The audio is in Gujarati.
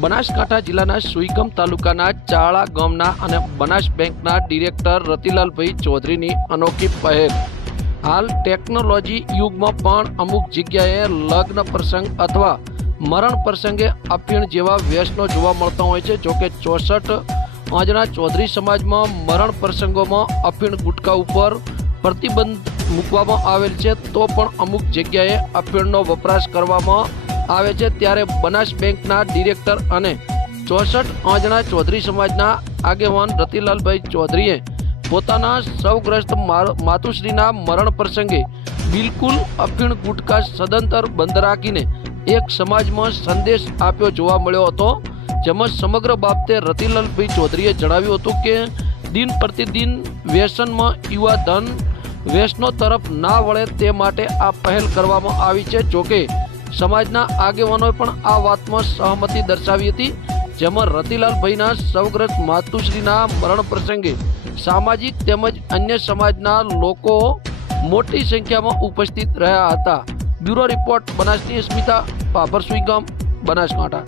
બનાસકાંઠા જિલ્લાના સુઈગમ તાલુકાના ચાળા ગામના અને બનાસ બેંકના ડિરેક્ટર રતિલાલભાઈ ચૌધરીની અનોખી પહેલ. હાલ ટેકનોલોજી યુગમાં પણ અમુક જગ્યાએ લગ્ન પ્રસંગ અથવા મરણ પ્રસંગે અફીણ જેવા વ્યસનો જોવા મળતા હોય છે. જોકે ચોસઠ આજના ચૌધરી સમાજમાં મરણ પ્રસંગોમાં અફીણ ગુટકા ઉપર પ્રતિબંધ મૂકવામાં આવેલ છે. તો પણ અમુક જગ્યાએ અપીણનો વપરાશ કરવામાં આવે છે ત્યારે બનાસ બેંકના ડિરેક્ટર અને ચોસઠ અંજણા ચૌધરી સમાજના આગેવાન રતિલાલભાઈ ચૌધરીએ પોતાના સૌગ્રસ્ત માતુશ્રીના મરણ પ્રસંગે બિલકુલ અફીણ ગુટકા સદંતર બંધ રાખીને એક સમાજમાં સંદેશ આપ્યો જોવા મળ્યો હતો, જેમાં સમગ્ર બાબતે રતિલાલભાઈ ચૌધરીએ જણાવ્યું હતું કે, દિન પ્રતિદિન વ્યસનમાં યુવા ધન વ્યસનો તરફ ના વળે તે માટે આ પહેલ કરવામાં આવી છે. જોકે સમાજના આગેવાનોએ પણ આ વાતમાં સહમતિ દર્શાવી હતી, જેમાં રતિલાલભાઈના સૌગ્રસ્ત માતુશ્રીના મરણ પ્રસંગે સામાજિક તેમજ અન્ય સમાજના લોકો મોટી સંખ્યામાં ઉપસ્થિત રહ્યા હતા. બ્યુરો રિપોર્ટ બનાસની સ્મિતા પાપરસુઈ ગામ બનાસકાંઠા.